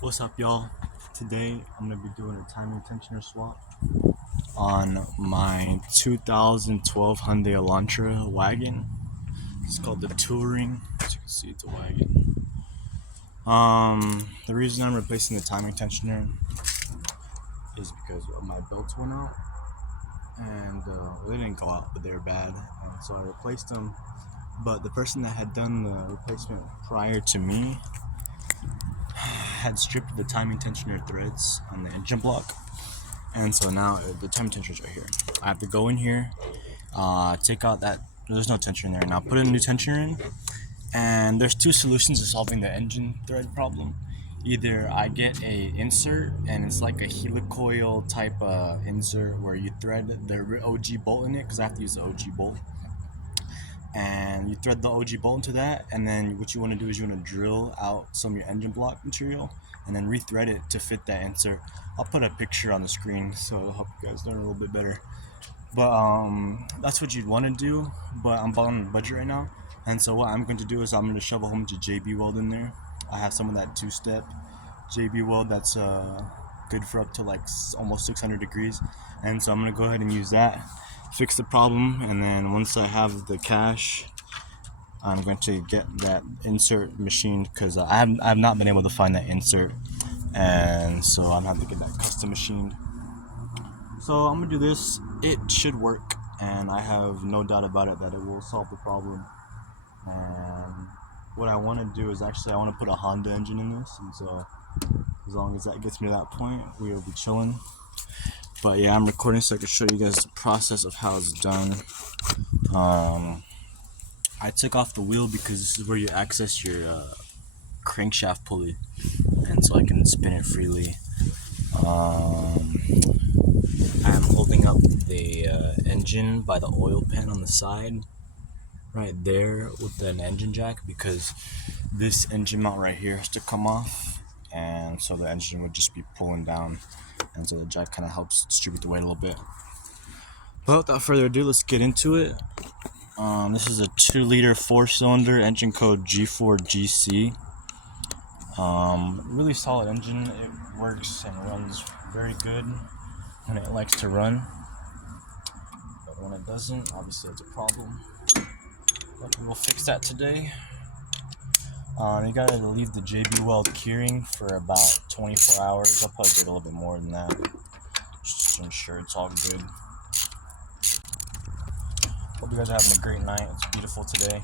What's up, y'all? Today I'm gonna be doing a timing tensioner swap on my 2012 Hyundai Elantra wagon. It's called the Touring. As you can see, it's a wagon. The reason I'm replacing the timing tensioner is because my belts went out, and they didn't go out, but they were bad, and so I replaced them. But the person that had done the replacement prior to me had stripped the timing tensioner threads on the engine block. And so now the timing tensioner's right here. I have to go in here, take out that, there's no tensioner in there. Now put a new tensioner in, and there's two solutions to solving the engine thread problem. Either I get a insert, and it's like a helicoil type insert where you thread the OG bolt in it, because I have to use the OG bolt. And you thread the OG bolt into that, and then what you want to do is you want to drill out some of your engine block material and then rethread it to fit that insert. I'll put a picture on the screen so it'll help you guys learn a little bit better. But that's what you'd want to do, but I'm on a budget right now, and so what I'm going to do is I'm going to shove a whole bunch of JB weld in there. I have some of that two-step JB weld that's good for up to like almost 600 degrees, and so I'm going to go ahead and use that, fix the problem, and then once I have the cash, I'm going to get that insert machined, because I have not been able to find that insert, and so I'm going to have to get that custom machined. So I'm going to do this. It should work, and I have no doubt about it that it will solve the problem. And what I want to do is actually I want to put a Honda engine in this, and so as long as that gets me to that point, we will be chilling. But yeah, I'm recording so I can show you guys the process of how it's done. I took off the wheel because this is where you access your crankshaft pulley, and so I can spin it freely. I'm holding up the engine by the oil pan on the side, right there with an engine jack, because this engine mount right here has to come off, and so the engine would just be pulling down, and so the jack kind of helps distribute the weight a little bit. But without further ado, let's get into it. This is a 2-liter 4-cylinder engine code G4GC. Really solid engine. It works and runs very good when it likes to run, but when it doesn't, obviously it's a problem. But we'll fix that today. You gotta leave the JB weld curing for about 24 hours. I'll probably get a little bit more than that, just to ensure it's all good. Hope you guys are having a great night. It's beautiful today.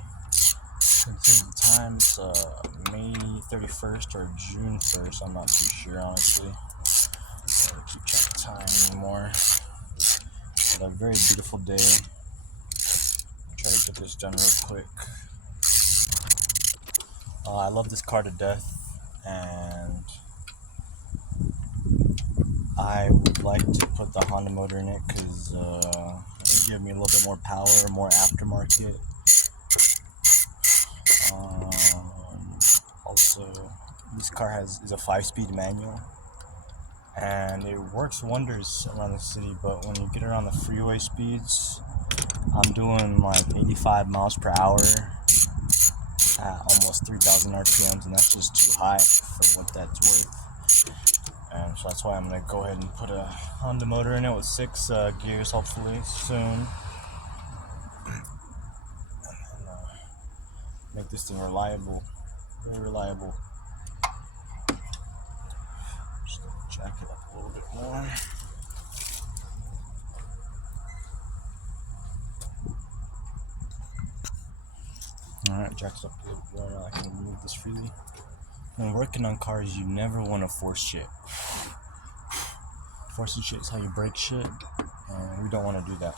Consider the time, it's May 31st or June 1st. I'm not too sure, honestly. I don't keep track of time anymore. But a very beautiful day. I'll try to get this done real quick. I love this car to death, and I would like to put the Honda motor in it because it give me a little bit more power, more aftermarket. Also, this car is a 5-speed manual, and it works wonders around the city, but when you get around the freeway speeds, I'm doing like 85 miles per hour at almost 3,000 RPMs, and that's just too high for what that's worth. And so that's why I'm going to go ahead and put a Honda motor in it with 6 gears, hopefully soon, and then make this thing reliable, very reliable. Just jack it up a little bit more. Alright, jacked up a little bit more. Now I can move this freely. When working on cars, you never want to force shit. Forcing shit is how you break shit, and we don't want to do that.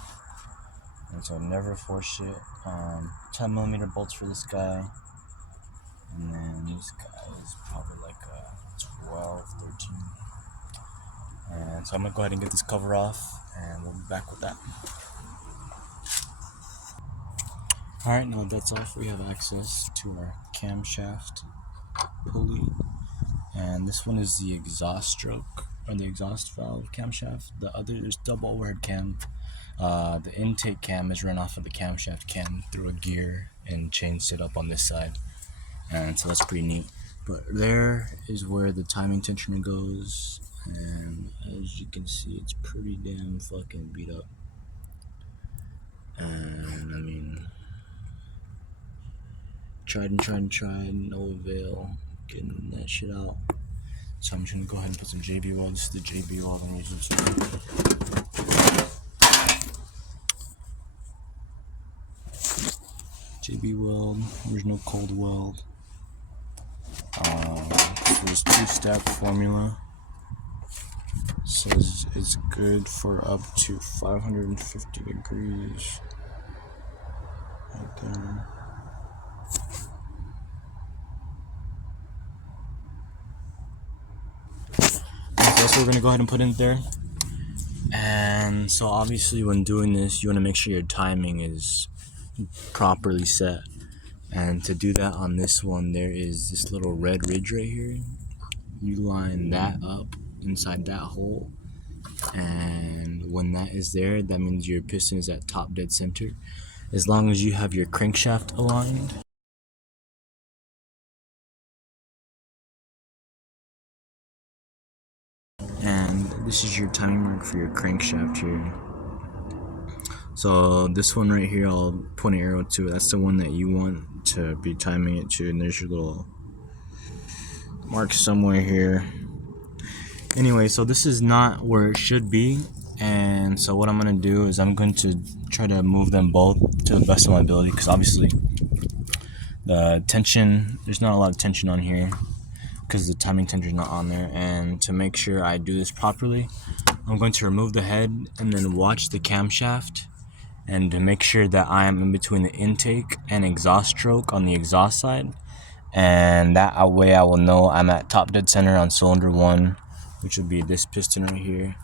And so never force shit. 10mm bolts for this guy, and then this guy is probably like a 12, 13. And so I'm gonna go ahead and get this cover off, and we'll be back with that. Alright, now that's off, we have access to our camshaft pulley, and this one is the exhaust stroke, or the exhaust valve camshaft. The other is double overhead cam. The intake cam is run off of the camshaft cam through a gear and chain sit up on this side, and so that's pretty neat. But there is where the timing tensioner goes, and as you can see, it's pretty damn fucking beat up. And I mean, tried, no avail getting that shit out. So I'm just gonna go ahead and put some JB Weld. This is the JB Weld I'm using today. JB Weld, original cold weld. This 2-step formula says it's good for up to 550 degrees. Right there. That's what we're gonna go ahead and put in there. And so obviously when doing this, you want to make sure your timing is properly set. And to do that on this one, there is this little red ridge right here. You line that up inside that hole, and when that is there, that means your piston is at top dead center. As long as you have your crankshaft aligned. And this is your timing mark for your crankshaft here. So this one right here, I'll point an arrow to it. That's the one that you want to be timing it to, and there's your little mark somewhere here. Anyway, so this is not where it should be, and so what I'm going to do is I'm going to try to move them both to the best of my ability, because obviously the tension, there's not a lot of tension on here because the timing tensioner is not on there. And to make sure I do this properly, I'm going to remove the head and then watch the camshaft, and to make sure that I am in between the intake and exhaust stroke on the exhaust side, and that way I will know I'm at top dead center on cylinder 1, which will be this piston right here.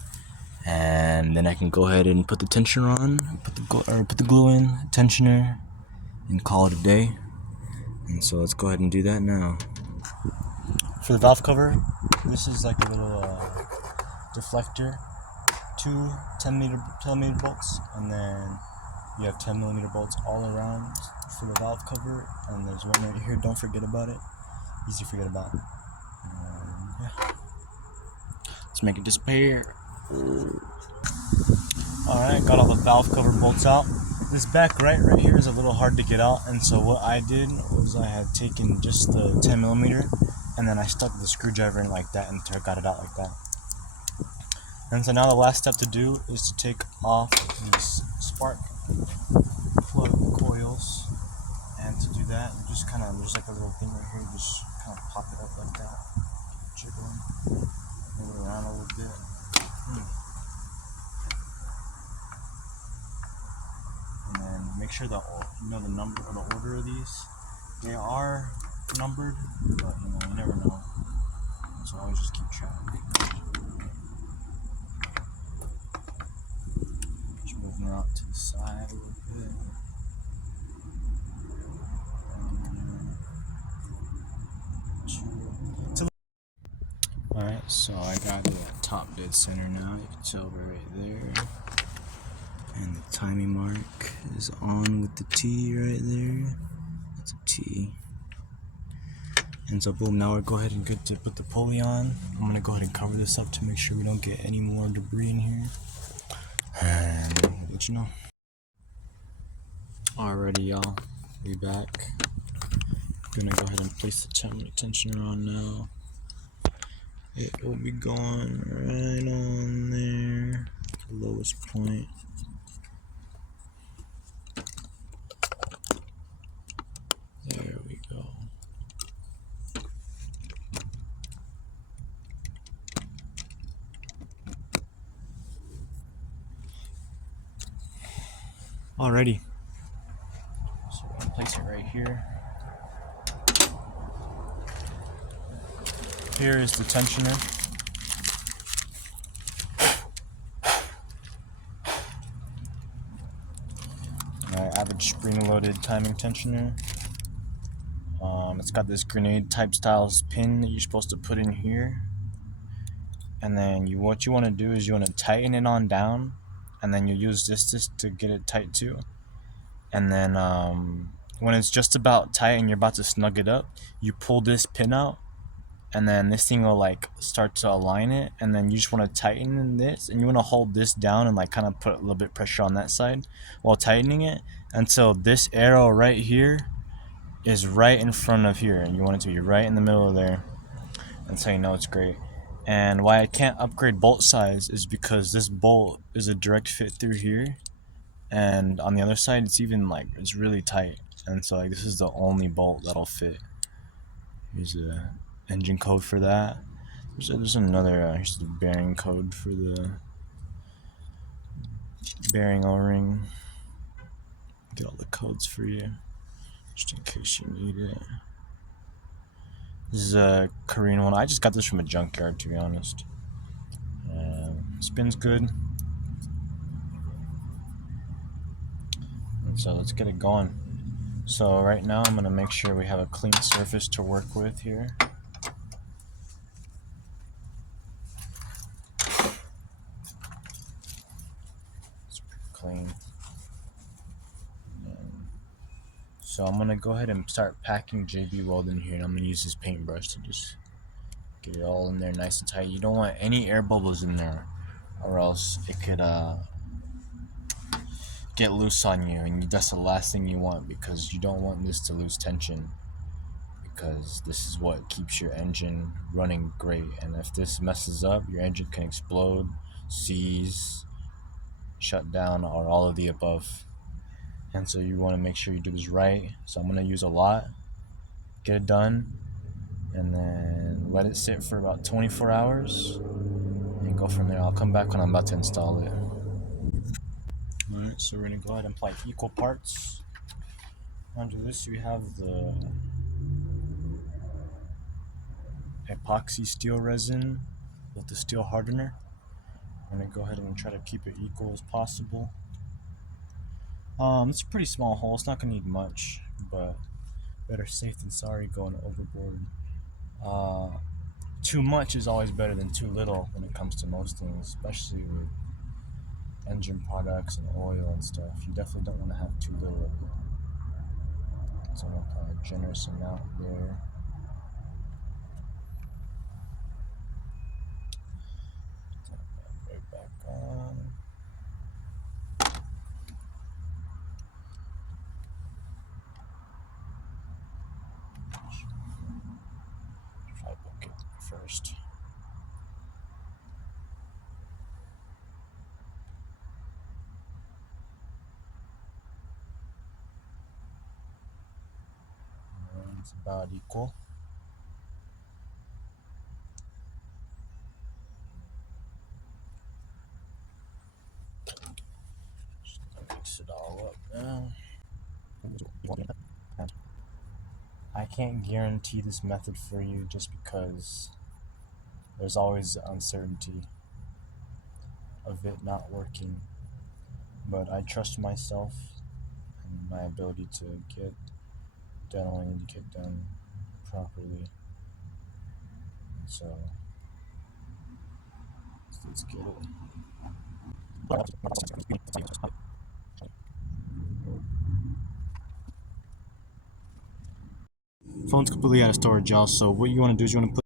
And then I can go ahead and put the tensioner on, put the glue in, tensioner, and call it a day. And so let's go ahead and do that now. For the valve cover, this is like a little deflector, 2 10mm bolts, and then you have 10mm bolts all around for the valve cover, and there's one right here, don't forget about it, easy to forget about. Yeah. Let's make it disappear. Alright, got all the valve cover bolts out. This back right here is a little hard to get out, and so what I did was I had taken just the 10mm and then I stuck the screwdriver in like that and got it out like that. And so now the last step to do is to take off these spark plug coils, and to do that you just kind of, there's like a little thing right here, you just kind of pop it up like that, jiggle it, move it around a little bit. And then make sure that you know the number or the order of these. They are numbered, but you never know, so always just keep track. Just moving her out to the side a little bit. Alright, so I got it at top dead center now, you can tell right there. And the timing mark is on with the T right there. That's a T. And so boom, now we're go ahead and good to put the pulley on. I'm gonna go ahead and cover this up to make sure we don't get any more debris in here. And I'll let you know. Alrighty y'all, we back. Gonna go ahead and place the tensioner on now. It will be going right on there, the lowest point. There we go. Alrighty. So we're gonna place it right here. Here is the tensioner. My average spring-loaded timing tensioner. It's got this grenade type styles pin that you're supposed to put in here. And then what you want to do is you want to tighten it on down, and then you use this to get it tight too. And then when it's just about tight and you're about to snug it up, you pull this pin out and then this thing will like start to align it, and then you just want to tighten this, and you want to hold this down and like kind of put a little bit pressure on that side while tightening it until this arrow right here is right in front of here, and you want it to be right in the middle of there. That's how you know it's great. And why I can't upgrade bolt size is because this bolt is a direct fit through here, and on the other side it's even like it's really tight, and so like this is the only bolt that'll fit. Here's a engine code for that. There's another here's the bearing code for the bearing O-ring. Get all the codes for you just in case you need it. This is a Korean one. I just got this from a junkyard, to be honest. Spins good. And so let's get it going. So right now I'm gonna make sure we have a clean surface to work with here. It's pretty clean. So I'm gonna go ahead and start packing JB Weld in here, and I'm gonna use this paintbrush to just get it all in there nice and tight. You don't want any air bubbles in there, or else it could get loose on you, and that's the last thing you want, because you don't want this to lose tension, because this is what keeps your engine running great. And if this messes up, your engine can explode, seize, shut down, or all of the above. And so you want to make sure you do this right. So I'm going to use a lot, get it done, and then let it sit for about 24 hours and go from there. I'll come back when I'm about to install it. Alright, so we're going to go ahead and apply equal parts. Under this we have the epoxy steel resin with the steel hardener. I'm going to go ahead and try to keep it equal as possible. It's a pretty small hole, it's not going to need much, but better safe than sorry going overboard. Too much is always better than too little when it comes to most things, especially with engine products and oil and stuff. You definitely don't want to have too little of it. So I'm going to apply a generous amount there. Put that right back on. Try to book it first. It's about equal. Just gonna mix it all up now. I can't guarantee this method for you just because there's always the uncertainty of it not working. But I trust myself and my ability to get done what I need to get done properly. And so let's get it. Phone's completely out of storage, y'all. So what you want to do is you want to put